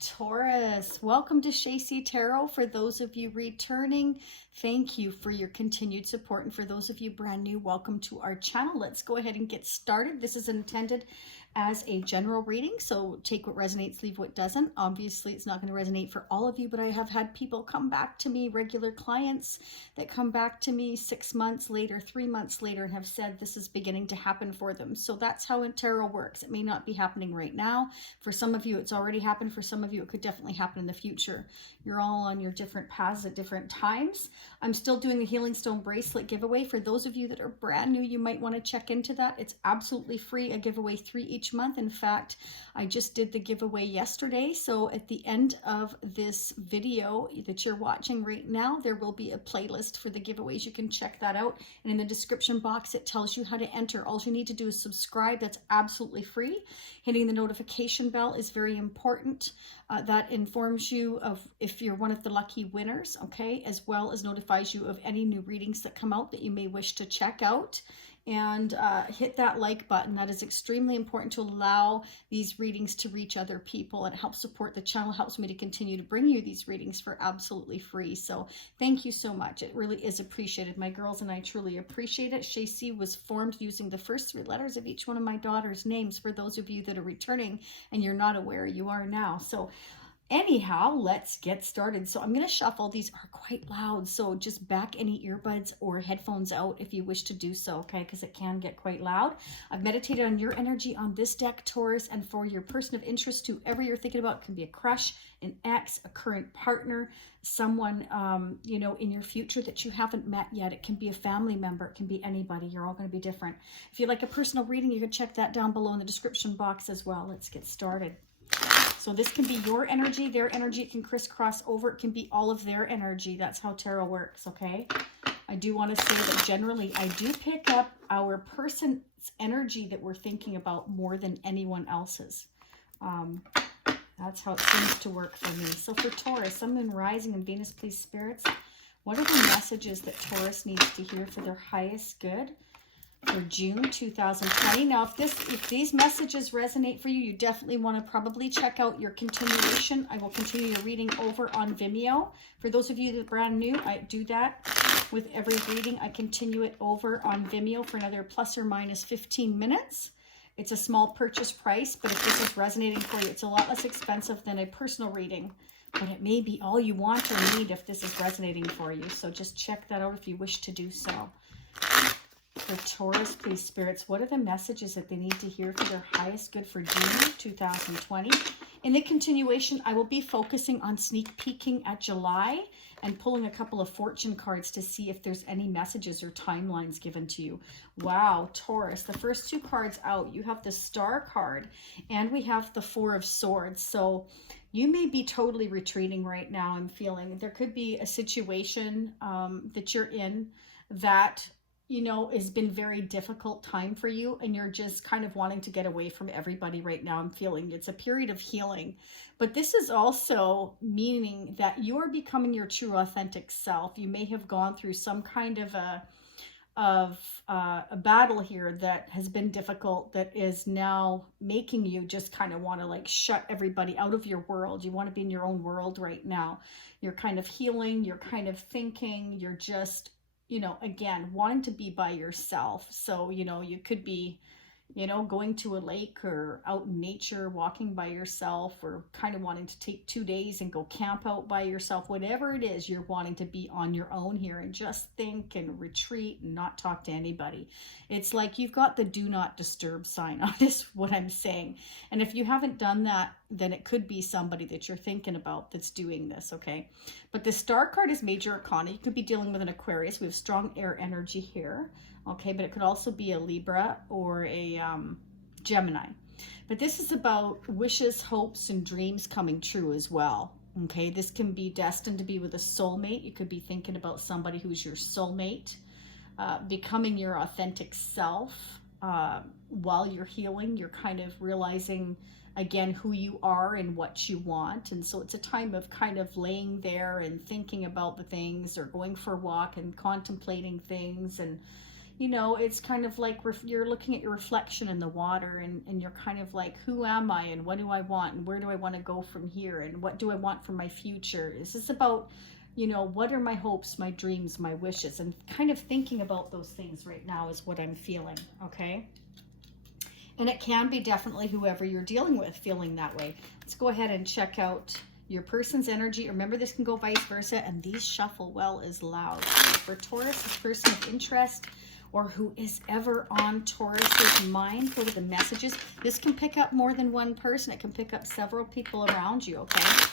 Taurus, welcome to Shacy Tarot. For those of you returning, thank you for your continued support. And for those of you brand new, welcome to our channel. Let's go ahead and get started. This is intended as a general reading, so take what resonates, leave what doesn't. Obviously, it's not going to resonate for all of you, but I have had people come back to me, regular clients that come back to me 6 months later, 3 months later, and have said this is beginning to happen for them. So that's how tarot works. It may not be happening right now. For some of you, it's already happened. For some of you, it could definitely happen in the future. You're all on your different paths at different times. I'm still doing the Healing Stone bracelet giveaway. For those of you that are brand new, you might want to check into that. It's absolutely free. I give away 3 each month. In fact, I just did the giveaway yesterday. So at the end of this video that you're watching right now, there will be a playlist for the giveaways. You can check that out. And in the description box, it tells you how to enter. All you need to do is subscribe. That's absolutely free. Hitting the notification bell is very important. That informs you of if you're one of the lucky winners, okay, as well as notifies you of any new readings that come out that you may wish to check out. And hit that like button. That is extremely important to allow these readings to reach other people, and help support the channel, helps me to continue to bring you these readings for absolutely free. So thank you so much. It really is appreciated. My girls and I truly appreciate it. Shacy was formed using the first 3 letters of each one of my daughter's names. For those of you that are returning and you're not aware, you are now. So anyhow, let's get started. So I'm going to shuffle. These are quite loud, so just back any earbuds or headphones out if you wish to do so, okay, because it can get quite loud. I've meditated on your energy on this deck, Taurus, and for your person of interest, whoever you're thinking about, it can be a crush, an ex, a current partner, someone, you know, in your future that you haven't met yet. It can be a family member. It can be anybody. You're all going to be different. If you'd like a personal reading, you can check that down below in the description box as well. Let's get started. So this can be your energy, their energy. It can crisscross over. It can be all of their energy. That's how tarot works, okay? I do want to say that generally I do pick up our person's energy that we're thinking about more than anyone else's. That's how it seems to work for me. So for Taurus, Sun, Moon, Rising, and Venus, please, spirits, what are the messages that Taurus needs to hear for their highest good for June 2020. Now, if these messages resonate for you, you definitely want to probably check out your continuation. I will continue your reading over on Vimeo. For those of you that are brand new, I do that with every reading. I continue it over on Vimeo for another plus or minus 15 minutes. It's a small purchase price, but if this is resonating for you, it's a lot less expensive than a personal reading. But it may be all you want or need if this is resonating for you. So just check that out if you wish to do so. For Taurus, please, spirits, what are the messages that they need to hear for their highest good for June 2020? In the continuation, I will be focusing on sneak peeking at July and pulling a couple of fortune cards to see if there's any messages or timelines given to you. Wow, Taurus, the first 2 cards out, you have the Star card and we have the 4 of Swords. So you may be totally retreating right now. I'm feeling there could be a situation that you're in that, you know, has been very difficult time for you, and you're just kind of wanting to get away from everybody right now. I'm feeling it's a period of healing, but this is also meaning that you are becoming your true authentic self. You may have gone through some kind of a battle here that has been difficult, that is now making you just kind of want to like shut everybody out of your world. You want to be in your own world right now. You're kind of healing, you're kind of thinking, you're just, you know, again, wanting to be by yourself. So, you know, you could be, you know, going to a lake or out in nature, walking by yourself, or kind of wanting to take 2 days and go camp out by yourself. Whatever it is, you're wanting to be on your own here and just think and retreat and not talk to anybody. It's like you've got the do not disturb sign on this, what I'm saying. And if you haven't done that, then it could be somebody that you're thinking about that's doing this, okay? But the Star card is major arcana. You could be dealing with an Aquarius. We have strong air energy here, okay? But it could also be a Libra or a Gemini. But this is about wishes, hopes, and dreams coming true as well, okay? This can be destined to be with a soulmate. You could be thinking about somebody who's your soulmate, becoming your authentic self. While you're healing, you're kind of realizing again who you are and what you want. And so it's a time of kind of laying there and thinking about the things, or going for a walk and contemplating things, and you know, it's kind of like you're looking at your reflection in the water, and you're kind of like, who am I, and what do I want, and where do I want to go from here, and what do I want for my future? Is this about, you know, what are my hopes, my dreams, my wishes? And kind of thinking about those things right now is what I'm feeling, okay? And it can be definitely whoever you're dealing with feeling that way. Let's go ahead and check out your person's energy. Remember, this can go vice versa, and these shuffle well as loud. For Taurus, this person of interest, or who is ever on Taurus's mind, what are the messages? This can pick up more than one person. It can pick up several people around you, okay?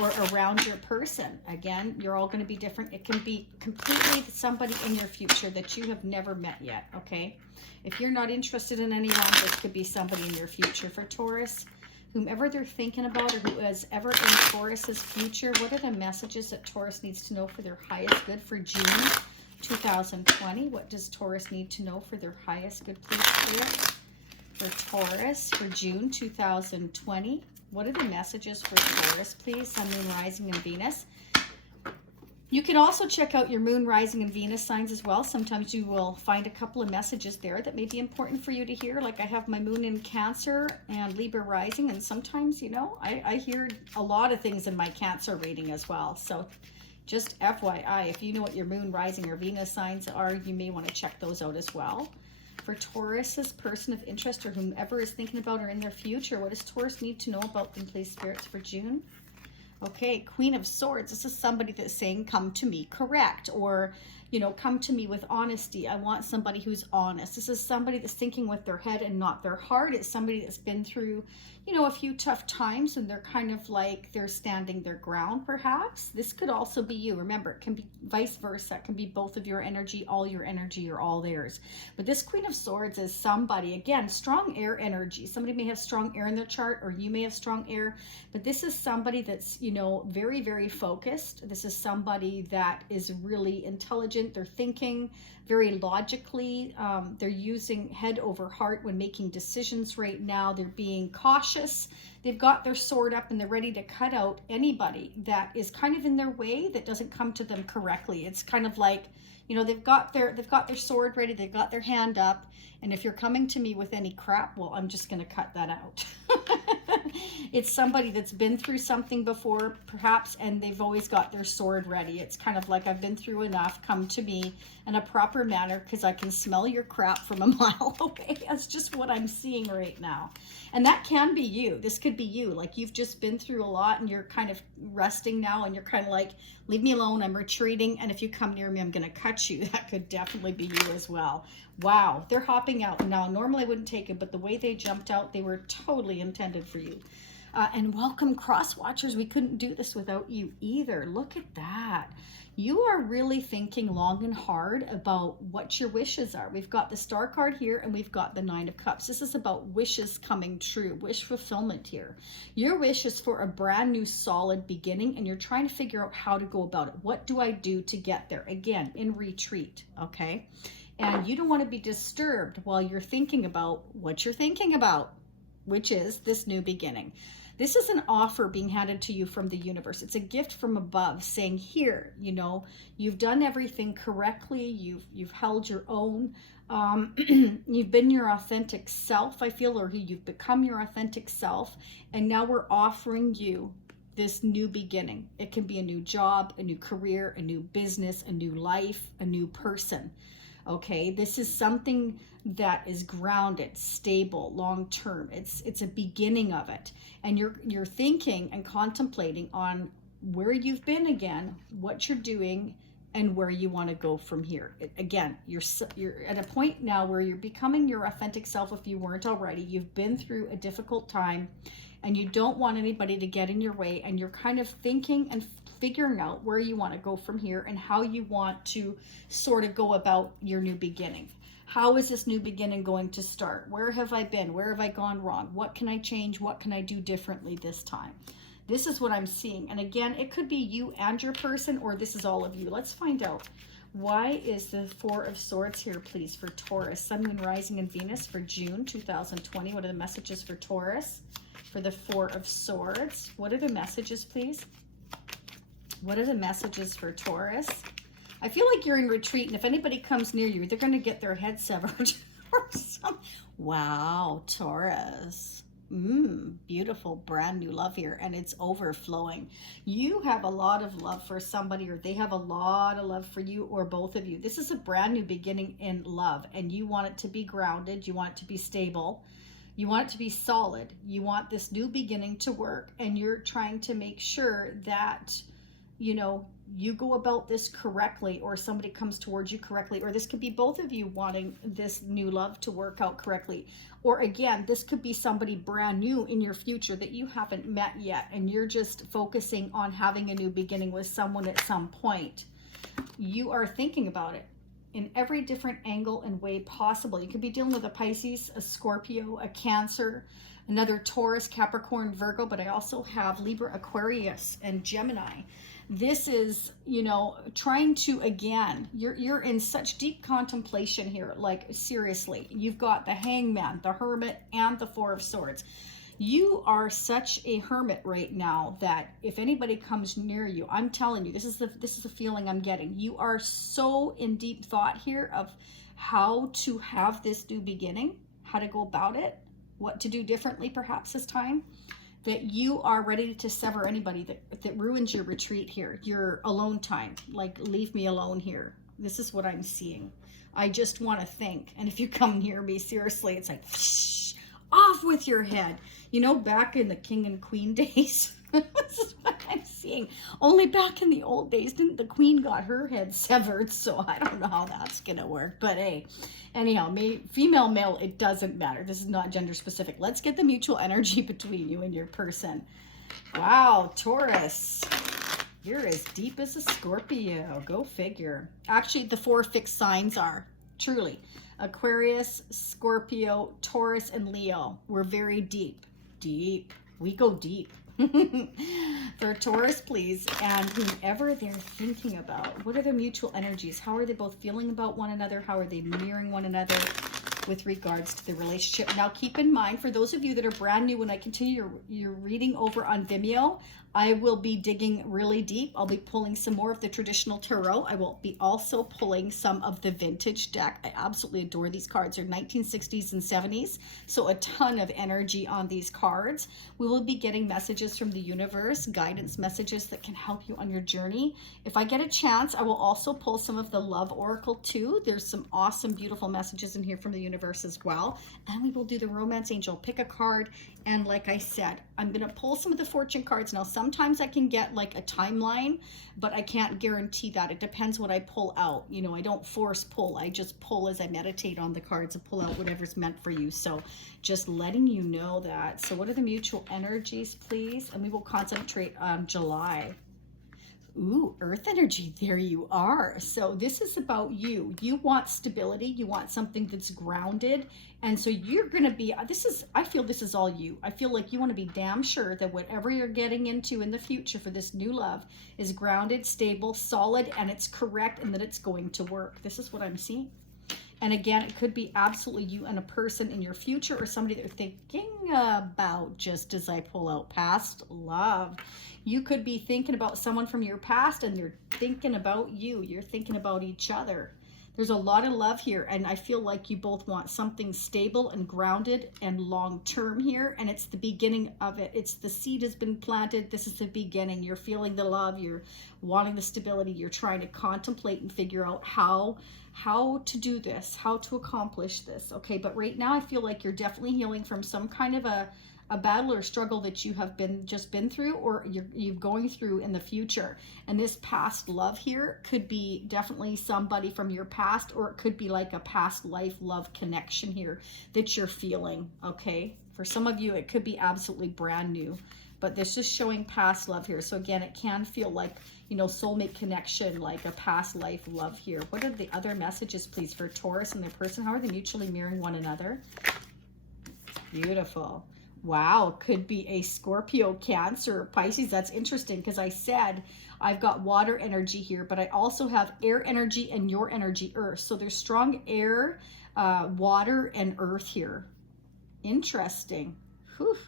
Or around your person. Again, you're all going to be different. It can be completely somebody in your future that you have never met yet, okay? If you're not interested in anyone, this could be somebody in your future. For Taurus, whomever they're thinking about, or who is ever in Taurus's future, what are the messages that Taurus needs to know for their highest good for June 2020? What does Taurus need to know for their highest good, please, Spirit? For Taurus for June 2020. What are the messages for Taurus, please? Sun, Moon, Rising, and Venus. You can also check out your Moon, Rising, and Venus signs as well. Sometimes you will find a couple of messages there that may be important for you to hear. Like I have my Moon in Cancer and Libra Rising, and sometimes, you know, I hear a lot of things in my Cancer reading as well. So just FYI, if you know what your Moon, Rising, or Venus signs are, you may want to check those out as well. For Taurus's person of interest, or whomever is thinking about or in their future, what does Taurus need to know about them, please, spirits, for June? Okay, Queen of Swords. This is somebody that's saying, come to me, correct, or, you know, come to me with honesty. I want somebody who's honest. This is somebody that's thinking with their head and not their heart. It's somebody that's been through, you know, a few tough times, and they're kind of like they're standing their ground, perhaps. This could also be you. Remember, it can be vice versa. It can be both of your energy, or all theirs. But this Queen of Swords is somebody, again, strong air energy. Somebody may have strong air in their chart, or you may have strong air, but this is somebody that's, you know, very, very focused. This is somebody that is really intelligent. They're thinking very logically. They're using head over heart when making decisions right now. They're being cautious. They've got their sword up, and they're ready to cut out anybody that is kind of in their way, that doesn't come to them correctly. It's kind of like, you know, they've got their sword ready, they've got their hand up, and if you're coming to me with any crap, well, I'm just going to cut that out. It's somebody that's been through something before, perhaps, and they've always got their sword ready. It's kind of like, I've been through enough, come to me in a proper manner, because I can smell your crap from a mile away. That's just what I'm seeing right now. And that can be you. This could be you. Like, you've just been through a lot, and you're kind of resting now, and you're kind of like, leave me alone, I'm retreating, and if you come near me, I'm going to cut you. That could definitely be you as well. Wow, they're hopping out. Now, normally I wouldn't take it, but the way they jumped out, they were totally intended for you. And welcome, Crosswatchers. We couldn't do this without you either. Look at that. You are really thinking long and hard about what your wishes are. We've got the Star card here, and we've got the Nine of Cups. This is about wishes coming true, wish fulfillment here. Your wish is for a brand new solid beginning, and you're trying to figure out how to go about it. What do I do to get there? Again, in retreat, okay? And you don't want to be disturbed while you're thinking about what you're thinking about, which is this new beginning. This is an offer being handed to you from the universe. It's a gift from above saying, here, you know, you've done everything correctly. You've held your own. You've been your authentic self, I feel, or you've become your authentic self. And now we're offering you this new beginning. It can be a new job, a new career, a new business, a new life, a new person. Okay, this is something that is grounded, stable, long-term. It's a beginning of it. And you're thinking and contemplating on where you've been again, what you're doing, and where you want to go from here. Again, you're at a point now where you're becoming your authentic self if you weren't already. You've been through a difficult time, and you don't want anybody to get in your way, and you're kind of thinking and figuring out where you want to go from here and how you want to sort of go about your new beginning. How is this new beginning going to start? Where have I been? Where have I gone wrong? What can I change? What can I do differently this time? This is what I'm seeing. And again, it could be you and your person, or this is all of you. Let's find out. Why is the Four of Swords here, please, for Taurus? Sun, Moon, Rising, and Venus for June 2020. What are the messages for Taurus? For the Four of Swords. What are the messages, please? What are the messages for Taurus? I feel like you're in retreat, and if anybody comes near you, they're going to get their head severed or something. Wow, Taurus. Beautiful, brand new love here, and it's overflowing. You have a lot of love for somebody, or they have a lot of love for you, or both of you. This is a brand new beginning in love, and you want it to be grounded. You want it to be stable. You want it to be solid. You want this new beginning to work, and you're trying to make sure that, you know, you go about this correctly, or somebody comes towards you correctly, or this could be both of you wanting this new love to work out correctly. Or again, this could be somebody brand new in your future that you haven't met yet, and you're just focusing on having a new beginning with someone at some point. You are thinking about it in every different angle and way possible. You could be dealing with a Pisces, a Scorpio, a Cancer, another Taurus, Capricorn, Virgo, but I also have Libra, Aquarius, and Gemini. This is, you know, trying to, again, you're in such deep contemplation here. Like, seriously, you've got the Hangman, the Hermit, and the Four of Swords. You are such a hermit right now that if anybody comes near you, I'm telling you, this is the feeling I'm getting. You are so in deep thought here of how to have this new beginning, how to go about it, what to do differently perhaps this time, that you are ready to sever anybody that ruins your retreat here, your alone time. Like, leave me alone here. This is what I'm seeing. I just want to think. And if you come near me, seriously, it's like, shh, off with your head. You know, back in the king and queen days, this is what I'm seeing. Only back in the old days, didn't the queen got her head severed? So I don't know how that's going to work. But hey, anyhow, female, male, it doesn't matter. This is not gender specific. Let's get the mutual energy between you and your person. Wow, Taurus. You're as deep as a Scorpio. Go figure. Actually, the 4 fixed signs are, truly, Aquarius, Scorpio, Taurus, and Leo. We're very deep. Deep. We go deep. For Taurus, please, and whomever they're thinking about, what are their mutual energies? How are they both feeling about one another? How are they mirroring one another with regards to the relationship? Now, keep in mind, for those of you that are brand new, when I continue your reading over on Vimeo, I will be digging really deep. I'll be pulling some more of the traditional tarot. I will be also pulling some of the vintage deck. I absolutely adore these cards. They're 1960s and 70s, so a ton of energy on these cards. We will be getting messages from the universe, guidance messages that can help you on your journey. If I get a chance, I will also pull some of the love oracle too. There's some awesome, beautiful messages in here from the universe as well. And we will do the romance angel. Pick a card. And like I said, I'm going to pull some of the fortune cards. Now, sometimes I can get like a timeline, but I can't guarantee that. It depends what I pull out. You know, I don't force pull. I just pull as I meditate on the cards and pull out whatever's meant for you. So just letting you know that. So what are the mutual energies, please? And we will concentrate on July. Ooh, earth energy, there you are. So this is about you. You want stability. You want something that's grounded. And so you're going to be, I feel this is all you. I feel like you want to be damn sure that whatever you're getting into in the future for this new love is grounded, stable, solid, and it's correct, and that it's going to work. This is what I'm seeing. And again, it could be absolutely you and a person in your future, or somebody they're thinking about, just as I pull out past love. You could be thinking about someone from your past, and they're thinking about you. You're thinking about each other. There's a lot of love here, and I feel like you both want something stable and grounded and long-term here, and it's the beginning of it. It's the seed has been planted. This is the beginning. You're feeling the love. You're wanting the stability. You're trying to contemplate and figure out how to do this, how to accomplish this. Okay, but right now I feel like you're definitely healing from some kind of a battle or struggle that you have just been through, or you're going through in the future. And this past love here could be definitely somebody from your past, or it could be like a past life love connection here that you're feeling. Okay, for some of you it could be absolutely brand new, but this is showing past love here. So again, it can feel like, you know, soulmate connection, like a past life love here. What are the other messages, please, for Taurus and their person? How are they mutually mirroring one another? Beautiful. Wow, could be a Scorpio, Cancer, Pisces. That's interesting, because I said I've got water energy here, but I also have air energy and your energy, earth. So there's strong air, water, and earth here. Interesting. Whew.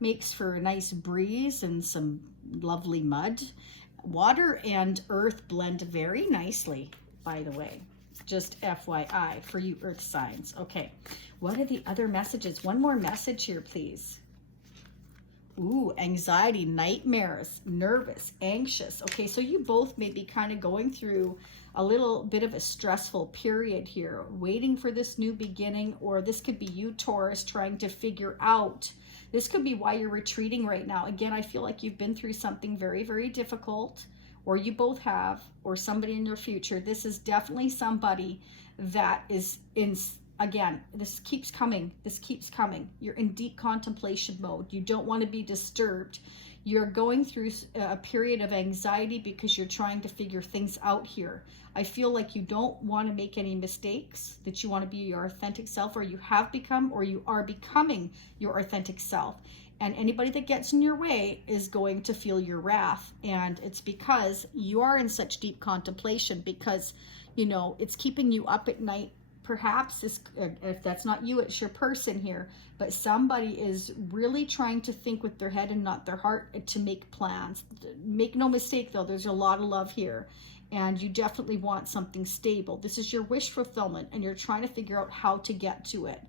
Makes for a nice breeze and some lovely mud. water and earth blend very nicely, by the way. Just FYI for you earth signs. Okay, what are the other messages? One more message here, please. Ooh, anxiety, nightmares, nervous, anxious. Okay, so you both may be kind of going through a little bit of a stressful period here, waiting for this new beginning, or this could be you, Taurus, trying to figure out. This could be why you're retreating right now. Again, I feel like you've been through something very, very difficult, or you both have, or somebody in your future. This is definitely somebody that is in, again, this keeps coming. This keeps coming. You're in deep contemplation mode. You don't want to be disturbed. You're going through a period of anxiety because you're trying to figure things out here. I feel like you don't want to make any mistakes, that you want to be your authentic self, or you have become, or you are becoming your authentic self. And anybody that gets in your way is going to feel your wrath. And it's because you are in such deep contemplation, because, you know, it's keeping you up at night. Perhaps if that's not you, it's your person here. But somebody is really trying to think with their head and not their heart to make plans. Make no mistake, though, there's a lot of love here. And you definitely want something stable. This is your wish fulfillment, and you're trying to figure out how to get to it.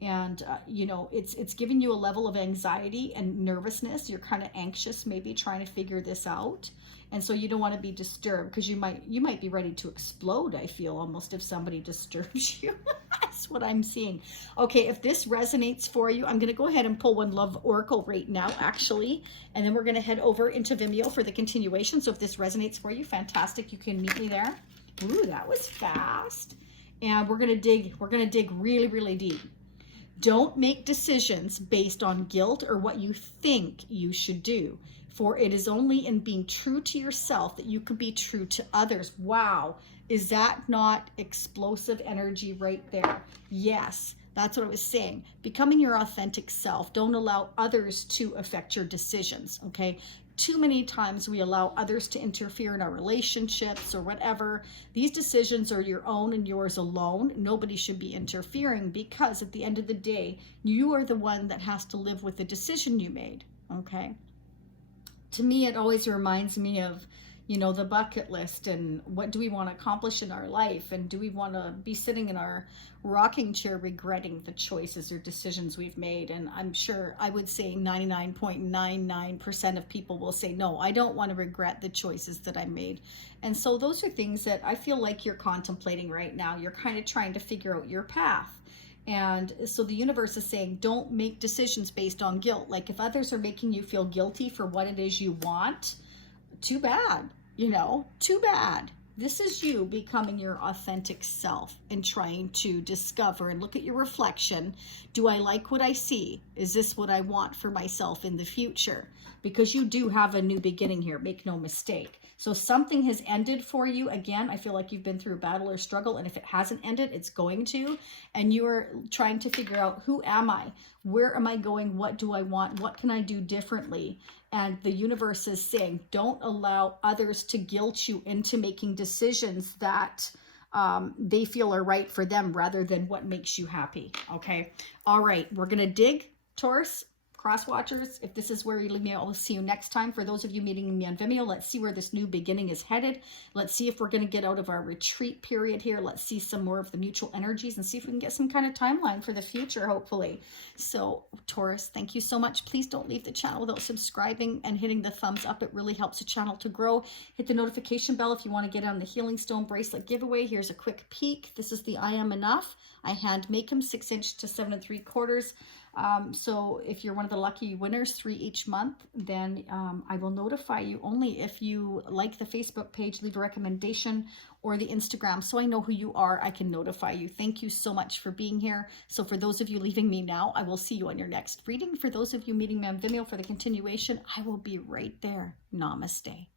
And, you know, it's giving you a level of anxiety and nervousness. You're kind of anxious, maybe trying to figure this out. And so you don't want to be disturbed, because you might be ready to explode, I feel, almost, if somebody disturbs you. That's what I'm seeing. Okay, if this resonates for you, I'm going to go ahead and pull one love oracle right now, actually. And then we're going to head over into Vimeo for the continuation. So if this resonates for you, fantastic. You can meet me there. Ooh, that was fast. And we're going to dig really, really deep. Don't make decisions based on guilt or what you think you should do, for it is only in being true to yourself that you can be true to others. Wow, is that not explosive energy right there? Yes, that's what I was saying. Becoming your authentic self. Don't allow others to affect your decisions, okay? Too many times we allow others to interfere in our relationships or whatever. These decisions are your own and yours alone. Nobody should be interfering, because at the end of the day, you are the one that has to live with the decision you made, okay? To me, it always reminds me of, you know, the bucket list, and what do we want to accomplish in our life, and do we want to be sitting in our rocking chair regretting the choices or decisions we've made? And I'm sure, I would say 99.99% of people will say, no, I don't want to regret the choices that I made. And so those are things that I feel like you're contemplating right now. You're kind of trying to figure out your path. And so the universe is saying, don't make decisions based on guilt. Like, if others are making you feel guilty for what it is you want, too bad, you know, too bad. This is you becoming your authentic self and trying to discover and look at your reflection. Do I like what I see? Is this what I want for myself in the future? Because you do have a new beginning here, make no mistake. So something has ended for you. Again, I feel like you've been through a battle or struggle, and if it hasn't ended, it's going to. And you're trying to figure out, who am I? Where am I going? What do I want? What can I do differently? And the universe is saying, don't allow others to guilt you into making decisions that they feel are right for them, rather than what makes you happy. Okay. All right. We're going to dig, Taurus. Crosswatchers, if this is where you leave me, I'll see you next time. For those of you meeting me on Vimeo, let's see where this new beginning is headed. Let's see if we're going to get out of our retreat period here. Let's see some more of the mutual energies and see if we can get some kind of timeline for the future, hopefully. So, Taurus, thank you so much. Please don't leave the channel without subscribing and hitting the thumbs up. It really helps the channel to grow. Hit the notification bell if you want to get on the Healing Stone Bracelet giveaway. Here's a quick peek. This is the I Am Enough. I hand make them 6" to 7 3/4. So if you're one of the lucky winners, 3 each month, then I will notify you only if you like the Facebook page, leave a recommendation, or the Instagram, so I know who you are. I can notify you. Thank you so much for being here. So for those of you leaving me now, I will see you on your next reading. For those of you meeting me on Vimeo for the continuation, I will be right there. Namaste.